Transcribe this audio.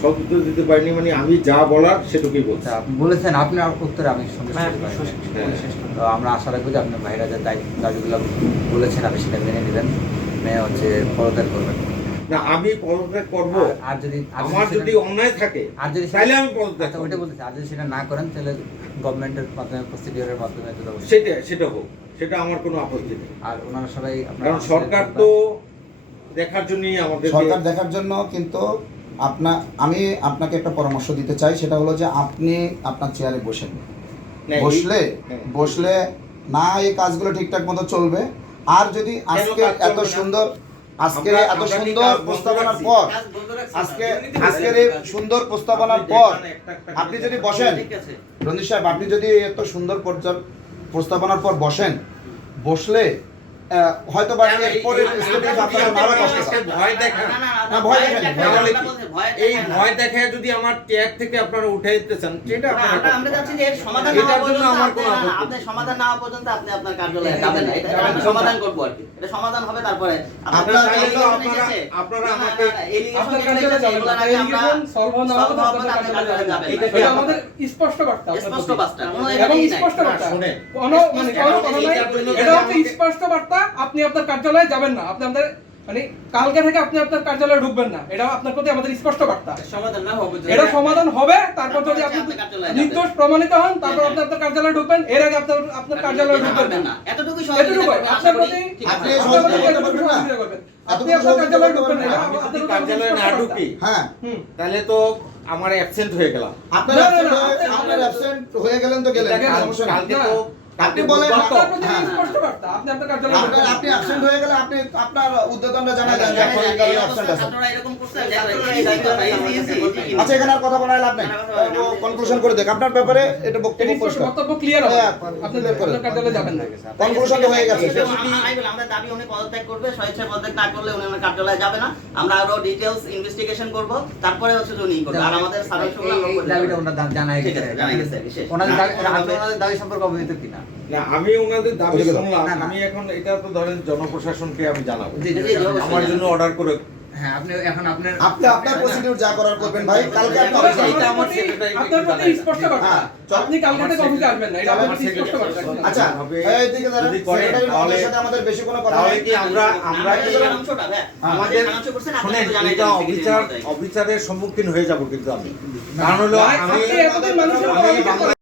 সব উত্তর দিতে পারিনি, মানে আমি যা বলার সেটুকুই বলছি। আপনি বলেছেন, আপনার উত্তরে আমি সন্তুষ্ট হতে পারি। তো আমরা আশা রাখবো যে আপনার ভাইরা যে দাবিগুলো বলেছেন আপনি সেটা মেনে নেবেন, মেনে হচ্ছে পদত্যাগ করবেন। না, আমি পদত্যাগ করব, আর যদি আমার যদি অন্যায় থাকে আর যদি তাহলে আমি পদত্যাগ করব। ওইটা বলতেছি, আর যদি সেটা না করেন তাহলে গভর্নমেন্টের মাধ্যমে, প্রসিডিওরের মাধ্যমে তো ব্যবস্থা। সেটা হোক, সেটা আমার কোনো আপত্তি নেই। আর ওনারা সবাই কারণ সরকার তো দেখার জন্যই আমাদের, সরকার দেখার জন্য, কিন্তু আমি আপনাকে একটা পরামর্শ দিতে চাই, সেটা হলো যে আপনি আপনার চেয়ারে বসেন, বসলে না এই কাজগুলো ঠিকঠাক মতো চলবে। আর যদি আজকের এত সুন্দর প্রস্তাবনার পর, আজকের এই সুন্দর প্রস্তাবনার পর আপনি যদি বসেন, রঞ্জিত সাহেব, আপনি যদি এত সুন্দর প্রস্তাবনার পর বসলে হয়তো বা পরের স্টেপে আপনারা আরো কষ্ট ভয় দেখান, এই ভয় দেখায় যদি আমার চেয়ার থেকে আপনারা উঠে দিতে চান, সেটা আমরা চাচ্ছি যে এর সমাধান না হওয়া পর্যন্ত আপনি সমাধান না হওয়া পর্যন্ত আপনি আপনার কার্যালয়ে যাবেন না। এটা আমরা সমাধান করব আর কি, এটা সমাধান হবে তারপরে আপনারা আমাকে আপনার কার্যালয়ে যাবেন না, এলিগেশন সলভ না হওয়া পর্যন্ত আপনার কার্যালয়ে যাবেন না। এটা আমাদের স্পষ্ট বার্তা, স্পষ্ট বার্তা, এবং স্পষ্ট বার্তা, কোনো মানে কোনো নাই, এটা হচ্ছে স্পষ্ট বার্তা, আপনি আপনার কার্যালয়ে যাবেন না, আপনি আমাদের মানে কালকে থেকে আপনি আপনার কার্যালয়ে ঢুকবেন না, এটা আপনার প্রতি আমাদের স্পষ্ট বার্তা। সমাধান না হবে, এটা সমাধান হবে, তারপর যদি আপনি নির্দোষ প্রমাণিত হন তারপর আপনি আপনার কার্যালয়ে ঢুকবেন, এর আগে আপনার কার্যালয়ে ঢুকবেন না। এতটুকুই আপনার প্রতি আপনি আপনি আপনার কার্যালয়ে ঢুকবেন না, আপনি কার্যালয়ে না ঢুকি, হ্যাঁ, তাহলে তো আমার অ্যাবসেন্ট হয়ে গেলাম। আপনার অ্যাবসেন্ট হয়ে গেলেন তো গেলেন, সমস্যা নেই। কালকে তো আপনি বলেন আপনার প্রতি স্পষ্ট বার্তা, আপনি আপনার কার্যালয়ে ঢুকবেন। আপনি অ্যাবসেন্ট হয়ে গেলে আপনি আপনার উদ্যোতনটা জানাই দেন যে আপনি এই কারণে অ্যাবসেন্ট আছেন। আপনারা এরকম করছেন, আচ্ছা, এখানে আর কথা বলার লাভ নাই, কনক্লুশন করে দেখ আপনার ব্যাপারে, এটা বক্তব্য পরিষ্কার, বক্তব্য ক্লিয়ার হবে, আপনি আপনার কার্যালয়ে যাবেন না। কনক্লুশন তো হয়ে গেছে। আমরা দাবি উনি পদত্যাগ করবে, স্বেচ্ছায় পদত্যাগ না করলে উনি কার্যালয়ে যাবে না। আমরা আরো ডিটেইলস ইনভেস্টিগেশন করব, তারপরে হচ্ছে উনি করবে। আর আমাদের সাধারণ দাবিটা ওনার জানাই ঠিক আছে, জানা গেছে বিশেষ ওনাদের দাবি সম্পর্কে অবহিত কিনা? না, আমি ওনাদের দাবি শুনলাম, আমি এখন এটা তো ধরেন জনপ্রশাসনকে আমি জানাবো, আমার জন্য অর্ডার করে। হ্যাঁ, আপনি এখন আপনি আপনার প্রসিডিউর যা করার করবেন ভাই, কালকে আপনি এটা আমার সেক্রেটারি আপনার প্রতি স্পষ্ট বার্তা, আপনি কালকে থেকে অফিসে আসবেন না, এটা আপনার স্পষ্ট বার্তা। আচ্ছা, এইদিকে দাঁড়ান, সেক্রেটারি মহোদয়ের সাথে আমাদের বেশি কোনো কথা তাহলে নেই। কি আমরা কি আমাদের শুনেন, এটা অবিচারের সম্মুখীন হয়ে যাব কিন্তু আমি, কারণ হলো আমি আপনি এতদিন মানুষের উপর অবিচার করেন,